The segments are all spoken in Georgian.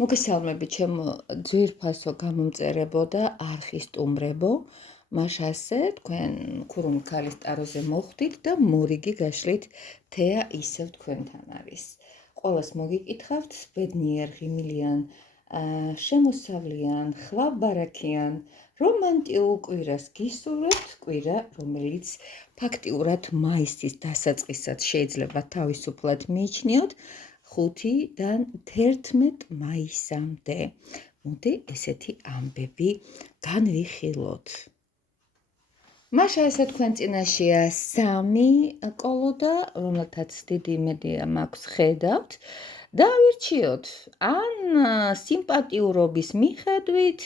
მოგესალმებით, ჩემო ძვირფასო გამომწერებო და არხისტუმრებო, მაშასე თქვენ ქურუმი ქალის ტაროზე მოხვდით და მორიგი გაშლით თეა ისევ თქვენთან არის. ყველას მოგიკითხავთ, ბედნიერ, ღიმილიან, შემოსავლიან, ხვაბარაქიან, რომანტიულ კვირას გისურვებთ, კვირა, რომელიც ფაქტიურად მაისის დასაწყისად შეიძლება თავისუფლად მიიჩნიოთ, 5-დან 11 მაისამდე. მოდი ესეთი ამბები განვიხილოთ. მაშა ესე თქვენ წინაშეა 3 კოლოდა, რომელთაც დიდი იმედია მაქვს ხედავთ. დავირჩიოთ, ან სიმპატიურობის მიხედვით,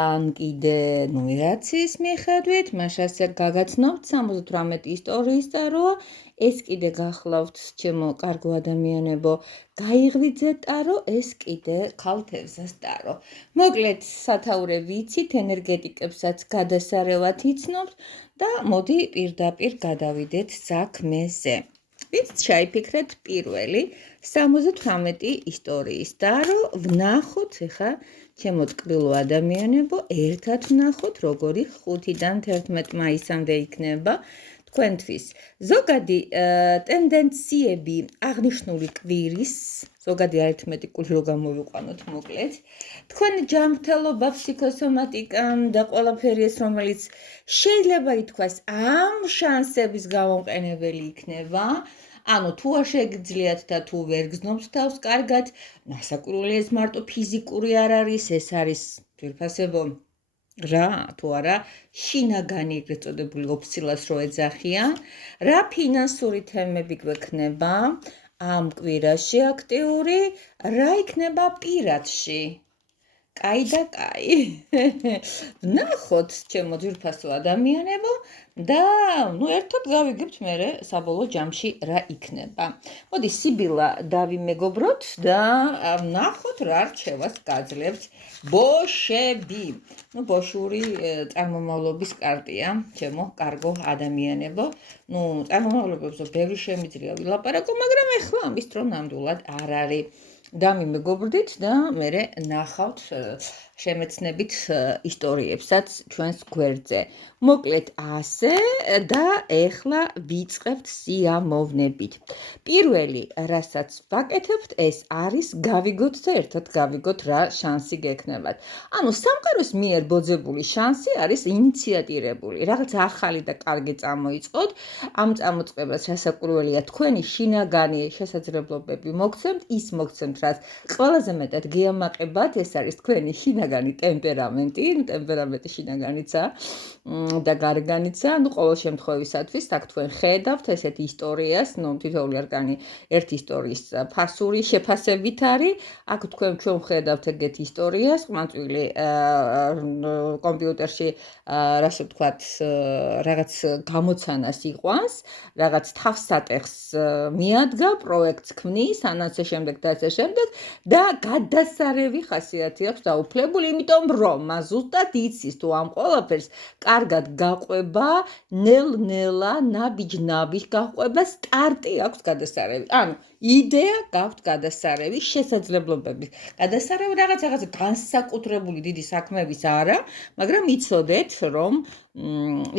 ან კიდე ნუმერაციის მიხედვით, მაშასე გაგაცნობთ 78 ისტორიის ტაროა, ეს კიდე გახლავთ ჩემო კარგო ადამიანებო, გაიღვიძეთ ტარო, ეს კიდე ქალთევზას ტარო. მოკლედ სათაურე ვიცით, ენერგეტიკებსაც გადასარევად იცნობთ და მოდი პირდაპირ გადავიდეთ საქმეზე. ვინც ჩაიფიქრეთ პირველი 78 ისტორიის ტარო, ვნახოთ ეხა ჩემო ტკბილო ადამიანებო, ერთად ვნახოთ, როგორი 5-დან 11 მაისამდე იქნება თქვენთვის. ზოგადი ტენდენციები აღნიშნული კვირის, ზოგადი არითმეტიკული რო გამოვიყვანოთ მოკლედ, თქვენი ჯანმრთელობა, ფსიქოსომატიკა და ყველაფერი ეს, რომელიც შეიძლება ითქვას ამ შანსების გამომყენებელი იქნება, ანუ თუ არ შეგიძლიათ და თუ ვერ გზნობთ თავს კარგად, ნასაკვირველი ეს მარტო ფიზიკური არ არის, ეს არის ძვირფასებო რა, თუ არა, შინაგანი ეგრეთ წოდებული ოფსილას რო ეძახიან, რა ფინანსური თემები გვექნება ამ კვირაში აქტიური, რა იქნება პირადში. კაი და კაი. ვნახოთ ჩემო ძვირფასო ადამიანებო და ერთად გავიგებთ მერე საბოლოო ჯამში რა იქნება. მოდი სიბილა დავიმეგობროთ და ვნახოთ რა რჩევას გაძლევთ ბოშები. ბოშური წარმომავლობის კარტია, ჩემო კარგო ადამიანებო. წარმომავლებებზე ბევრი შემიძლია ვილაპარაკო, მაგრამ ეხლა ამის დრო ნამდვილად არ არის. დამიმეგობრდით და მერე ნახავთ შემეცნებით ისტორიებსაც ჩვენს გვერდზე. მოკლედ ასე და ეხლა ვიწყებთ სიამოვნებით. პირველი, რასაც ვაკეთებთ, ეს არის გავიგოთ და ერთად გავიგოთ რა შანსი გექნებათ. ანუ სამყაროს მიერ ბოძებული შანსი არის ინიციატირებული. რაღაც ახალი და კარგი წამოიწყოთ. ამ წამოწყებას რასაკვირველია თქვენი შინაგანი შესაძლებლობები მოგცემთ, ის მოგცემთ, რაც ყველაზე მეტად გიამაყებათ, ეს არის თქვენი შინაგანი ტემპერამენტი, ტემპერამენტი შინაგანიცა და გარეგანიცა, ყოველ შემთხვევისათვის, აქ თქვენ ხედავთ ესეთ ისტორიას, თითოეული არკანი ერთი ისტორიის ფასური შეფასებით არის, აქ თქვენ ჩვენ ხედავთ ეგეთ ისტორიას, ყმაწვილი კომპიუტერში რასე ვთქვათ, რაღაც გამოცანას იყვანს, რაღაც თავსატეხს მიადგა, პროექტს ქმნის, ანაცე შემდეგ და ასე შემდეგ და გადასარევი ხასიათი აქვს დაუფლებული, იმიტომ რომ ზუსტად იცის თუ ამ ყველაფერს კარგად გაყვება, ნელ-ნელა, ნაბიჯ-ნაბიჯ გაყვება, სტარტი აქვს გადასარევი. ანუ იდეა გაქვთ გადასარევი, შესაძლებლობების გადასარევი, რაღაც განსაკუთრებული დიდი საქმეების არა, მაგრამ იცოდეთ, რომ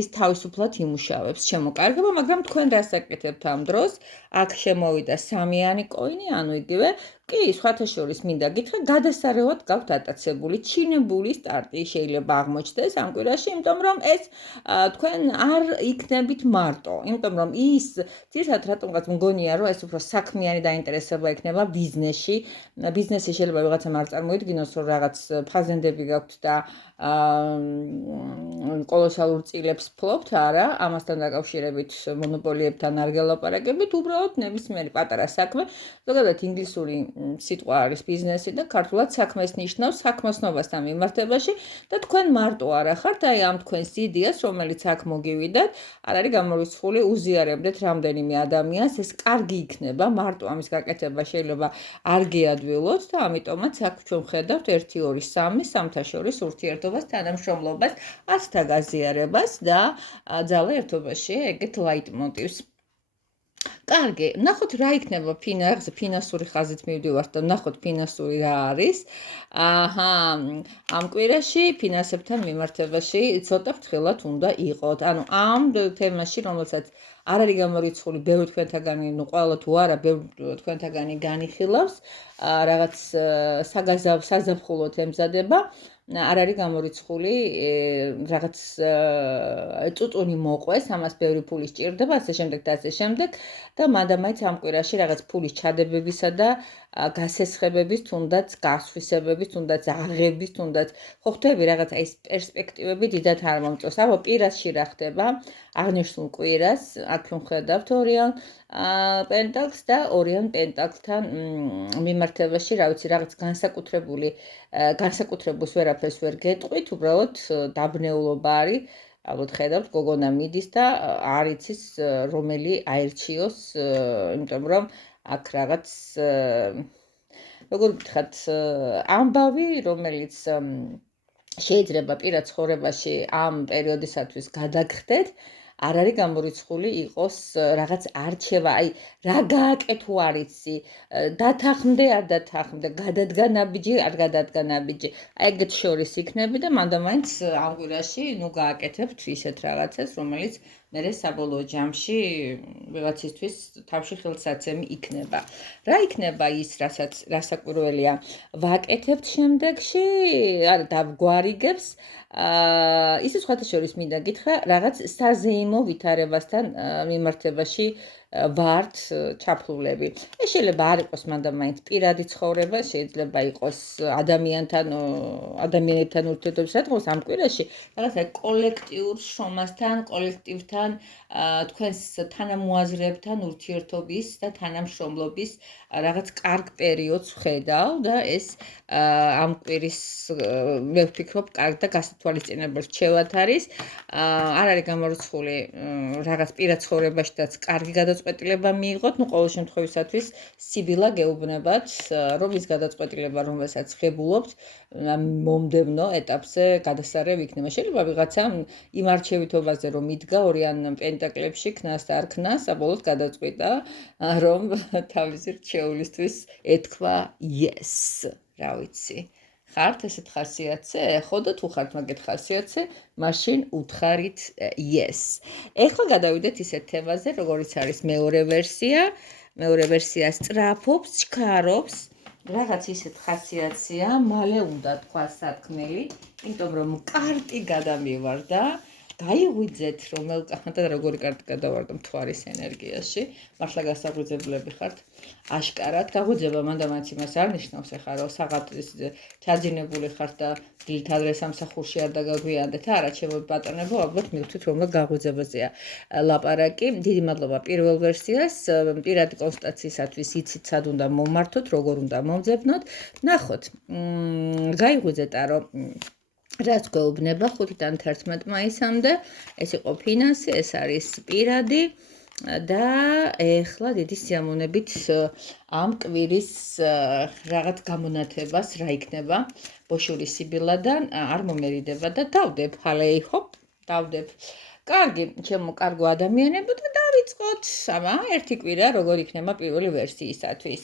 ის თავისუფლად იმუშავებს, ჩემო კარგებო, მაგრამ თქვენ რას აკეთებთ ამ დროს? აქ შემოვიდა 3-იანი კოინი, ანუ იგივე, კი, სხვათა შორის მინდა გითხრა, გადასარევად გაქვთ ატაცებული, ჩინებული სტარტი შეიძლება აღმოჩნდეს ამ კვირაში, იმიტომ რომ ეს თქვენ არ იქნებით მარტო, იმიტომ რომ ის ძირითადად რატომღაც მგონია, რომ ეს უფრო საქმიანი დაინტერესება იქნება ბიზნესში. ბიზნესში შეიძლება ვიღაცამ არ წარმოიდგინოს, რომ რაღაც ფაზენდები გაქვთ და კოლოსალურ წილებს ფლობთ, არა, ამასთან დაკავშირებით მონოპოლიებთან არ გელაპარაკებით, უბრალოდ ნებისმიერი პატარა საქმე, ზოგადად ინგლისური სიტყვა არის ბიზნესი და ქართულად საქმეს ნიშნავს საქმოსნობასთან მიმართებაში და თქვენ მარტო არ ახართ, აი ამ თქვენს იდეას, რომელიც აქ მოგივიდათ, არ არის გამორიცხული, უზიარებდეთ რამდენიმე ადამიანს, ეს კარგი იქნება, მარტო ამის გაკეთება შეიძლება არ გეადვილოთ და ამიტომაც აქ ჩვენ ხედავთ 1, 2, 3 სამთა შორის ურთიერთობას, თანამშრომლობას, ათთა გაზიარებას და ძალა ერთობაში ეგეთ ლაიტმოტივს. კარგი, ნახოთ რა იქნება ფინანსური ხაზით მივდივართ და ნახოთ ფინანსური რა არის. აჰა, ამ კვირაში ფინანსებთან მიმართებაში ცოტა ფრთხილად უნდა იყოთ. ანუ ამ თემაში, რომელსაც არ არის გამორიცხული, ბევრი თქვენთაგანი, ну ყველა თუ არა, ბევრი თქვენთაგანი განიხილავს, რაღაც საზაფხულო ემზადება. არ არის გამორიცხული რაღაც წუწუნი მოყვეს, ამას ბევრი ფული სჭირდება, ასე შემდეგ და ასე შემდეგ და მანდამაინც ამ კვირაში რაღაც ფულის ჩადებებისა და გასესხებების, თუნდაც გასვისებების, თუნდაც აღების, თუნდაც ხო ხვდები რაღაცა ეს პერსპექტივები დიდად არ მომწონს. აბა პირასში რა ხდება? აღნიშნულ კვირას აქ ვხედავთ ორიან პენტაკლს და ორიან პენტაკლთან მიმართებაში, რა ვიცი, რაღაც განსაკუთრებულს ვერაფერს ვერ გეტყვით, უბრალოდ დაბნეულობა არის. ალბათ ხედავთ, გოგონა მიდის და არ იცის რომელი აირჩიოს, იმიტომ რომ აქ რაღაც როგორ ვთქვათ, ამბავი, რომელიც შეიძლება პირად ცხოვრებაში ამ პერიოდისათვის გადაგხდეთ, არ არის გამორიცხული იყოს რაღაც არჩევა, აი რა გააკეთო არ იცი, დათანხმდე არ დათანხმდე, გადადგა ნაბიჯი არ გადადგა ნაბიჯი. აი ეგეთ შორის იქნები და მანდამაინც ამ კვირაში ნუ გააკეთებთ ისეთ რაღაცას, რომელიც მერე საბოლოო ჯამში ვიღაცისთვის თავში ხელსაცემი იქნება. რა იქნება ის, რასაც საკვირველია ვაკეთებთ შემდეგში, არა დავგვარიგებს. ისე სხვათა შორის მინდა გითხრა, რაღაც საზეიმო ვითარებასთან მიმართებაში ვართ ჩაფლულები. ეს შეიძლება არ იყოს მანდამაინც პირადი ცხოვრება, შეიძლება იყოს ადამიანებთან ურთიერთობის სათქმელს ამ კვირაში, რაღაცა კოლექტიურ შრომასთან, კოლექტივთან, თქვენს თანამოაზრეებთან ურთიერთობის და თანამშრომლობის რაღაც კარგ პერიოდს ვხედავ და ეს ამ კვირის მე ვფიქრობ კარგ და გასათვალისწინებელ რჩევად არის. არ არის გამორიცხული რაღაც პირად ცხოვრებაშიც კარგი გადაწყვეტილება მიიღოთ, ну ყოველ შემთხვევისათვის სიბილა გეუბნებათ, რომ ის გადაწყვეტილება, რომელსაც ღებულობთ, მომდევნო ეტაპზე გადასარევ იქნება. შეიძლება ვიღაცა იმ არჩევითობაზე რომ იდგა ორიან პენტაკლებში ქნას და არ ქნას, საბოლოოდ გადაწყვიტა, რომ თავისი რჩეულისთვის ეთქვა yes. რა ვიცი. ხართ ესეთ ხასიათზე? ხო და თუ ხართ მაგეთ ხასიათზე, მაშინ უთხარით yes. ეხლა გადავიდეთ ისეთ თემაზე, როგორიც არის მეორე ვერსია. მეორე ვერსია სწრაფობს, ჩქარობს. რაღაც ისეთ ხასიათზეა, მალე უნდა თქვა სათქმელი, იმიტომ რომ კარტი გადამივარდა. გაიღვიძეთ რომელ და როგორი კარტი გადავარდა მთვარის ენერგიაში, მართლა გასაღვიძებლები ხართ. აშკარად გაღვიძება მანდამაც იმას არ ნიშნავს, ეხლა რომ საღამოს ჩაძინებული ხართ და დილით ადრე სამსახურში არ დაგაგვიანდეთ, არა, ჩემო ბატონებო, ალბათ მივხვდით რომ გაღღვიძებაზეა ლაპარაკი. დიდი მადლობა პირველ ვერსიას, პირადი კონსტატაციისათვის იცით სად უნდა მომმართოთ, როგორ უნდა მომძებნოთ. ნახოთ, გაიღვიძეთ, რომ რაც გვეუბნება 5-დან 11 მაისამდე, ეს იყო ფინანსი, ეს არის პირადი და ეხლა დიდი სიამოვნებით ამ კვირის რაღაც გამონათებას რა იქნება ბოშური სიბილადან არ მომერიდება და დავდებ, ჰალეი ჰოპ, დავდებ. კარგი, ჩემო კარგო ადამიანებო და დავიწყოთ. ამა ერთი კვირა როგორ იქნება პირველი ვერსიისათვის.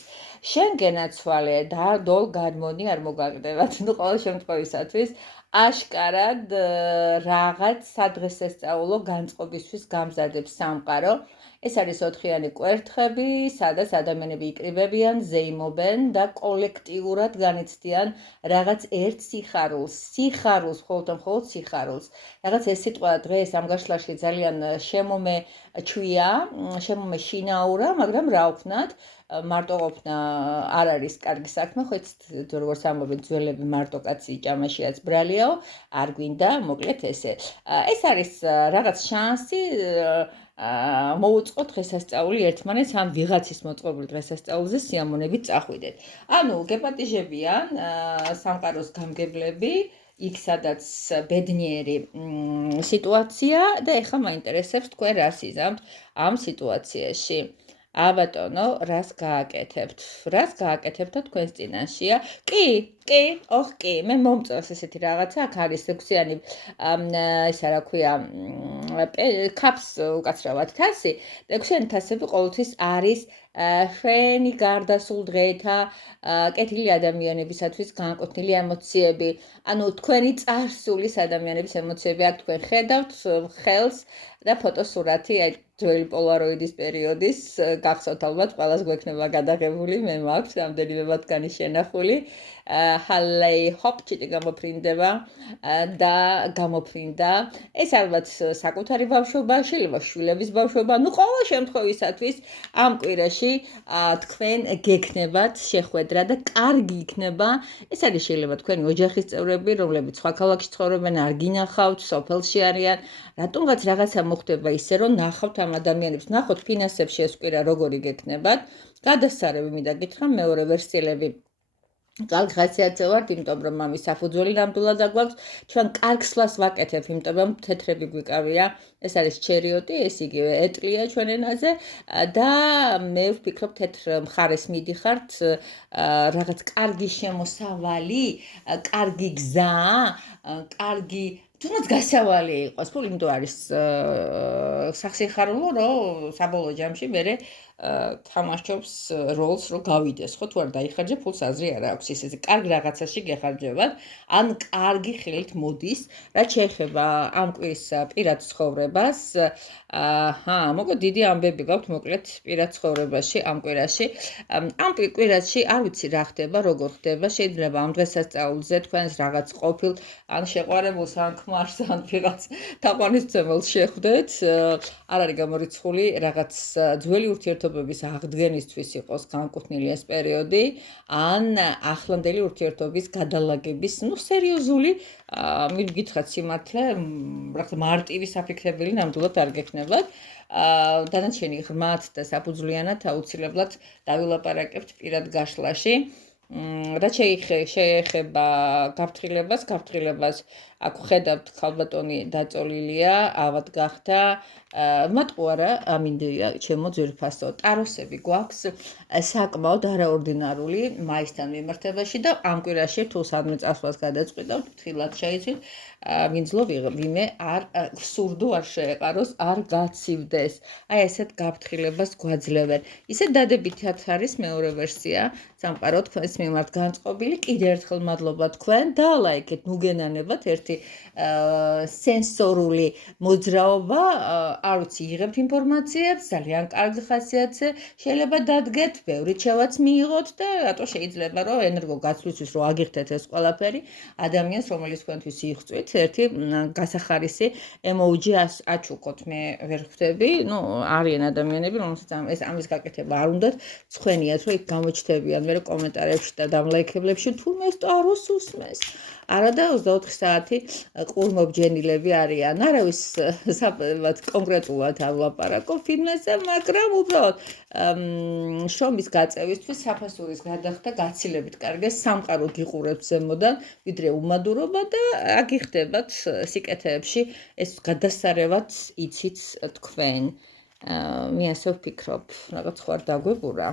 შენ გენაცვალე და დოლ გადმონი არ მოგაგდებათ, ну ყოველ შემთხვევისათვის აშკარად რაღაც სადღესასწაულო განწყობისთვის გამზადებს სამყარო. ეს არის 4-იანი კვერთხები, სადაც ადამიანები იკრიბებიან, ზეიმობენ და კოლექტიურად განიცდიან რაღაც ერთ სიხარულს, მხოლოდ სიხარულს. რაღაც ეს სიტყვა დღეს ამ გაშლაში ძალიან შემომეჩვია, შემომეშინაურა, მაგრამ რა ვქნათ, მარტო ყოფნა არ არის კარგი საქმე, ხო იცით როგორც ამბობენ ძველები, მარტო კაცი ჭამაშიაც ბრალიაო, არ გვინდა, მოკლედ ესე. ეს არის რაღაც შანსი მოუწყოთ დღესასწაული ერთმანეთს, ან ვიღაცის მოწყობილ დღესასწაულზე სიამოვნებით წახვიდეთ. ანუ გეპატიჟებიან სამყაროს გამგებლები, იქ სადაც ბედნიერი სიტუაცია და ეხლა მაინტერესებს თქვენ რას იზამთ ამ სიტუაციაში. ბატონო, რას გააკეთებთ? რას გააკეთებთ თქვენს წინაშეა? კი, კი, ოხ კი, მე მომწონს ესეთი რაღაცა, აქ არის ექვსიანი ისა რა ქვია, ქაფს უკაცრავად თასი, ექვსიანი თასები ყოველთვის არის ჩვენი გარდასულ დღეთა კეთილი ადამიანებისათვის განკუთვნილი ემოციები. ანუ თქვენი წარსულის ადამიანების ემოციები აქ თქვენ ხედავთ ხელს და ფოტოსურათი აი ძველი პოლაროიდის პერიოდის გახსოვთ ალბათ ყველას გვექნება გადაღებული, მე მაქვს რამდენიმე მათგანი შენახული. ჰალეი ჰოპჩიტი გამოფრინდება და გამოფრინდა. ეს ალბათ საკუთარი ბავშვობა, შეიძლება შვილების ბავშვობა, ну ყოველ შემთხვევისათვის ამ კვირაში თქვენ გექნებათ შეხვედრა და კარგი იქნება. ეს არის შეიძლება თქვენი ოჯახის წევრები, რომლებიც სხვა ქალაქში ცხოვრობენ, არ გინახავთ, სოფელში არიან. რატომღაც რაღაცა მოხდება ისე, რომ ნახავთ ამ ადამიანებს, ნახოთ ფინანსებში ეს კვირა როგორი გექნებათ. გადასარევი მინდა გითხრა, მეორე ვერსიელები კარგ ხასიათზე ვართ, იმიტომ რომ ამის საფუძველი ნამდვილად აგვაქვს. ჩვენ კარგ სლას ვაკეთებ, იმიტომ რომ თეთრები გვიკავია. ეს არის ჩერიოტი, ეს იგივე ეტლია ჩვენ ენაზე და მე ვფიქრობ თეთრ მხარეს მიდიხართ, რაღაც კარგი შემოსავალი, კარგი გზა, კარგი თუნდაც გასავალი იყოს, ფული იმიტომ არის სახსიხარულო, რომ საბოლოო ჯამში მერე თამაშობს როლს, რომ გავიდეს, ხო თუ არ დაიხარჯე ფულს აზრი არ აქვს, ისე კარგ რაღაცაში გეხარჯებათ, ან კარგი ხილით მოდის, რაც შეეხება ამ კვირის პირად ცხოვრებას. მოკლედ დიდი ამბები გაქვთ მოკლედ პირად ცხოვრებაში ამ კვირაში. ამ კვირაში არ ვიცი რა ხდება, როგორ ხდება, შეიძლება ამ დღესასწაულზე თქვენს რაღაც ყოფილ ან შეყვარებულს, ან ქმარს, ან ვიღაც თაყვანისმცემელს შეხვდეთ, არ არის გამორიცხული რაღაც ძველი ურთიერთობების აღდგენისთვის იყოს განკუთვნილი ეს პერიოდი, ან ახლანდელი ურთიერთობის გადალაგების, სერიოზული, მიგითხრათ სიმართლე, რაღაც მარტივი საფიქრებელი ნამდვილად არ გექნებათ. დანარჩენი ღრმად და საფუძვლიანად აუცილებლად დავილაპარაკებთ პირად გაშლაში. რაც შეეხება გაფრთხილებას, აქ ხედავთ ქალბატონი დაწოლილია, ავად გახდა, მარტო არა, ამინდია, ჩემო ძვირფასო, ტაროსები გვაქვს საკმაოდ არაორდინარული მაისთან მიმართებაში და ამ კვირაში თუ სადმე წასვლას გადაწყვიტავთ, ფრთხილად შეიცვით, ვინძლო ვიმე არ სურდო არ შეეყაროს, არ გაცივდეს. აი ესეთ გაფრთხილებას გვაძლევენ. ისე დადებითად არის მეორე ვერსია, სამყარო თქვენს მიმართ განწყობილი. კიდევ ერთხელ მადლობა თქვენ და ლაიქეთ, ნუგენანებად ერთი სენსორული მოძრაობა, არ ვიცი, იღებთ ინფორმაციებს, ძალიან კარგ ხასიათზე, შეიძლება დადგეთ, ბევრი ჩევაც მიიღოთ და რატო შეიძლება რომ ენერგო გაცვლისთვის რომ აგიხდეთ ეს ყველაფერი, ადამიანს რომელიც თქვენთვის იღწვით, ერთი გასახარისი ემოუჯი აჩუქოთ, მე ვერ ხვდები, არიან ადამიანები, რომელსაც ამის გაკეთება არ უნდათ, ცხენიათ რომ იქ გამოჩნდებიან მე კომენტარებში და დამლაიქებლებში, თურმე სტაროს უსმეს. არა და 24 საათი ყურმობჯენილები არიან. არავის კონკრეტულად არ ვლაპარაკო ფილმებზე, მაგრამ უბრალოდ შრომის გაწევისთვის საფასურის გადახდა გაცილებით კარგია, სამყარო გიყურებს ზემოდან, ვიდრე უმადურობა და აგიხდებათ სიკეთეებში ეს გადასარევად იცით თქვენ. მე ასე ვფიქრობ, რაღაც ხო არ დაგვებურა.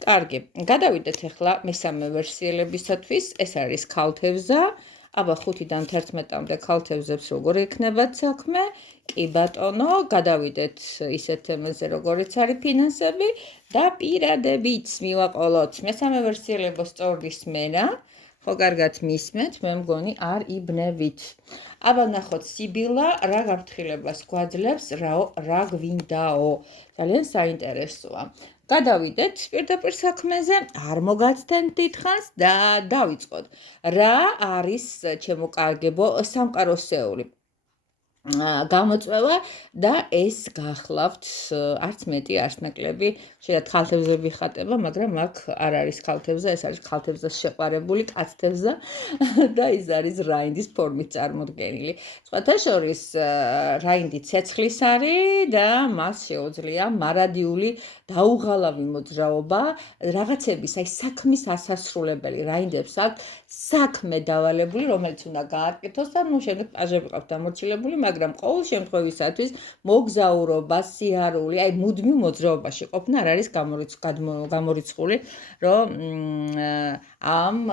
კარგი, გადავიდეთ ახლა მესამე ვერსიელებისათვის, ეს არის ქალთევზა. აბა 5-დან 11-მდე ქალთევზებს როგორ ექნებათ საქმე? კი ბატონო, გადავიდეთ ისეთ თემაზე, როგორიც არის ფინანსები და პირადებიც მივაყოლოთ. მესამე ვერსიელებო სწორდის მენა, ხო კარგად მისმენთ, მე მგონი არ იბნევით. აბა ნახოთ სიბილა რა გაფრთხილებას გვაძლევს, რა გვინდაო. ძალიან საინტერესოა. გადავიდეთ პირდაპირ საქმეზე, არ მოგაცდენ დიდხანს და დავიწყოთ. რა არის ჩემო კარგებო სამყაროსეული გამოწვევა და ეს გახლავთ არც მეტი, არც ნაკლები, შეიძლება ქალთევზები ხატება, მაგრამ აქ არ არის ქალთევზა, ეს არის ქალთევზას შეყვარებული კაცთევზა და ის არის რაინდის ფორმით წარმოდგენილი. სხვათა შორის რაინდი ცეცხლის არის და მას შეუძლია მარადიული დაუღალავი მოძრაობა, რაღაცების, აი საქმის ასასრულებელი რაინდებს აქვს საქმე დავალებული, რომელიც უნდა გააკეთოს და შემდეგ პაჟები ყავთ დამორჩილებული, მაგრამ ყოველ შემთხვევისათვის მოგზაურობა, სიარული, აი მუდმივ მოძრაობაში ყოფნა არ არის გამორიცხული, რომ ამ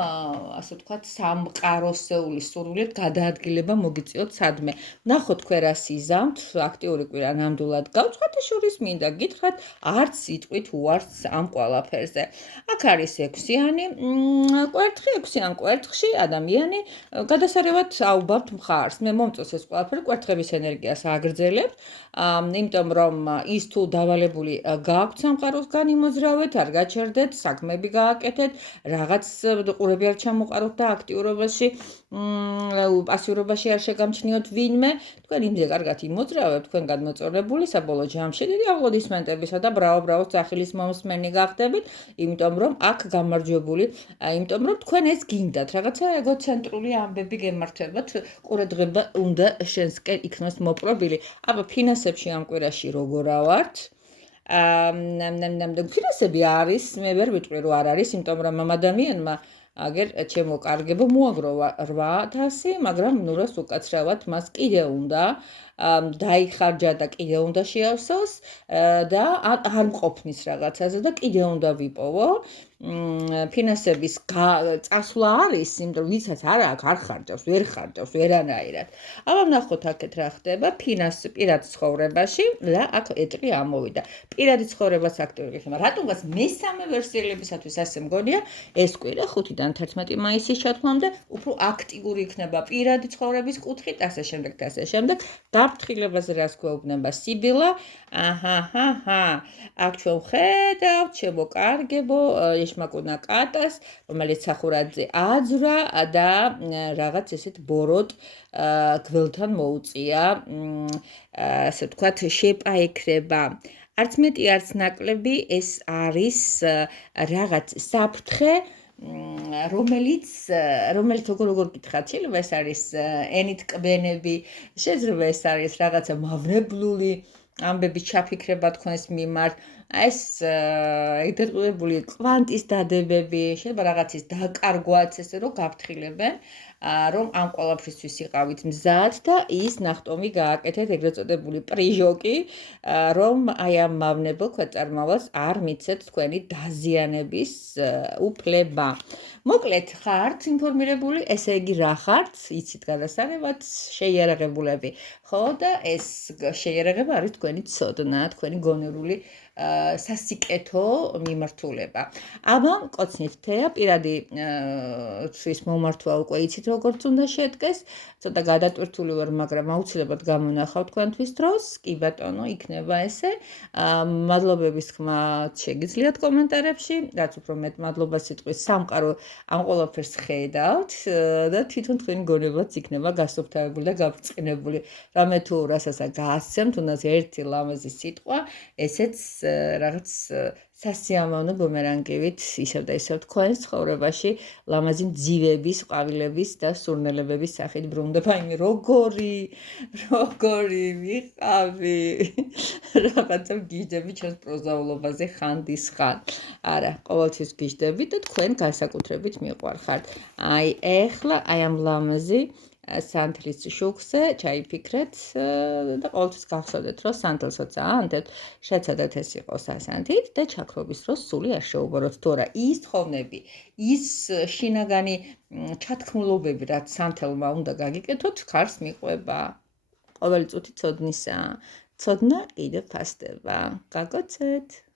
ასე ვთქვათ სამყაროსეული სურვილით გადაადგილება მოგიწიოთ სადმე. ნახოთ თქვენ რა სიზამთ, აქტიური კვირა ნამდვილად გავწყვეტ შორის მინდა გითხრათ არც სიტყვით უარს ამ ყველაფერზე. აქ არის 6-იანი კვერთხი, 6-იან კვერთხში ადამიანი გადასარევად აუბავთ მხარს. მე მომწონს ეს ყველაფერი, კვერთხების ენერგიას აგრძელებთ, იმიტომ რომ ის თუ დავალებული გააქვთ სამყაროსგან იმოძრავეთ, არ გაჩერდეთ, საქმეები გააკეთეთ, რაღაც ყურები არ ჩამოყაროთ და აქტიურობაში, პასიურობაში არ შეგამჩნიოთ ვინმე, თქვენ იმზე კარგად იმოძრავებთ, თქვენ გადმოწორებული საბოლოო ჯამში დიდი აპლოდისმენტებისა და ბრავო სახილის მომსმენი გახდებით, იმიტომ რომ აქ გამარჯვებული, იმიტომ რომ თქვენ ეს გინდათ, რაღაცა ეგოცენტრული ამბები გემართებათ, ყურადღება უნდა შენსკენ იქნოს მოპყრობილი. აბა ფინანსებში ამ კვირაში როგორ ვართ? ფინანსები არის, მე ვერ ვიტყვი რომ არ არის, იმიტომ რომ ამ ადამიანმა აგერ ჩემო კარგებო მოაგროვა 800, მაგრამ ნურას უკაცრავად მას კიდე უნდა დაიხარჯა და კიდე უნდა შეავსოს და არ მყოფნის რაღაცაზე და კიდე უნდა ვიპოვო. ფინანსების წასვლა არის, იმიტომ რომ ვისაც არ აქვს, არ ხარჯავს, ვერ ხარჯავს, ვერანაირად. აბა ვნახოთ აქეთ რა ხდება პირად ცხოვრებაში და აქ ეტრი ამოვიდა. პირადი ცხოვრებას აქტიური იქნება. რატომღაც მესამე ვერსიელებისათვის ასე მგონია, ეს კვირა 5-დან 11 მაისის ჩათვლამდე უფრო აქტიური იქნება პირადი ცხოვრების კუთხით, ასე შემდეგ და ასე შემდეგ. გაფრთხილებაზე რას გვეუბნება სიბილა? აქ ჩვენ ვხედავთ, ჩემო კარგებო, ეშმაკუნა კატას, რომელიც სახურაძე აძვრა და რაღაც ესეთ ბოროტ გველთან მოუწია, ასე ვთქვათ, შეპაექრება. არც მეტი, არც ნაკლები, ეს არის რაღაც საფრთხე, რომელიც როგორ გითხრათ, შეიძლება ეს არის ენით კბენები, შეიძლება ეს არის რაღაცა მავნებლული ამბების ჩაფიქრება თქვენს მიმართ, ეს ეგრეთებული კვანტის დადებები, შეიძლება რაღაცის დაკარგვაც, ესე რომ გაფრთხილებენ, რომ ამ ყველაფრისთვის იყავით მზად და ის ნახტომი გააკეთეთ, ეგრეთ წოდებული პრიჟოკი, რომ აი ამ მავნებელ ქვეწარმავლას არ მიცეთ თქვენი დაზიანების უფლება. მოკლედ, ხართ ინფორმირებული, ესე იგი რა ხართ, იცით გადასარევად, შეიარაღებულები, ხო და ეს შეიარაღება არის თქვენი ცოდნა, თქვენი გონერული სასიკეთო მიმართულება. აბა მკოცნით თეა, პირადი თვის მომართვა უკვე იცით როგორც უნდა შედგეს, ცოტა გადატვირთული ვარ, მაგრამ აუცილებლად გამონახავ თქვენთვის დროს, კი ბატონო, იქნება ესე. მადლობების ხმა შეგიძლიათ კომენტარებში, რაც უფრო მეტ მადლობა სიტყვის სამყარო ამ ყველაფერს ხედავთ და თვითონ თქვენი გონებაც იქნება გასუფთავებული და გაბრწყინებული. რამე თუ რასასა გაასცემთ, თუნდაც ერთი ლამაზი სიტყვა, ესეც რაღაც სასიამოვნო ბუმერანგივით ისევ და ისევ თქვენს ცხოვრებაში ლამაზი მძივების, ყვავილების და სურნელებების სახით ბრუნდება. იმი როგორი ვიყავი, რაღაცა გიждები ჩემს პროზაულობაზე ხანდისხან. არა, ყოველთვის გიждები და თქვენ განსაკუთრებით მიყვარხართ. აი, ეხლა აი ამ ლამაზი სანთლის შუქზე ჩაიფიქრეთ და ყოველთვის გახსოვდეთ, რომ სანთელს როცა აანთებთ, შეცადეთ ეს იყოს ასანთით და ჩაქრობის დროს სული არ შეუბაროთ. თორე ის თხოვნები, ის შინაგანი ჩათქმულობები, რაც სანთელმა უნდა გაგიკეთოთ, ხარს მიყვება. ყოველი წუთი ცოდნისაა. ცოდნა კიდევ ფასდება. გაგოცეთ.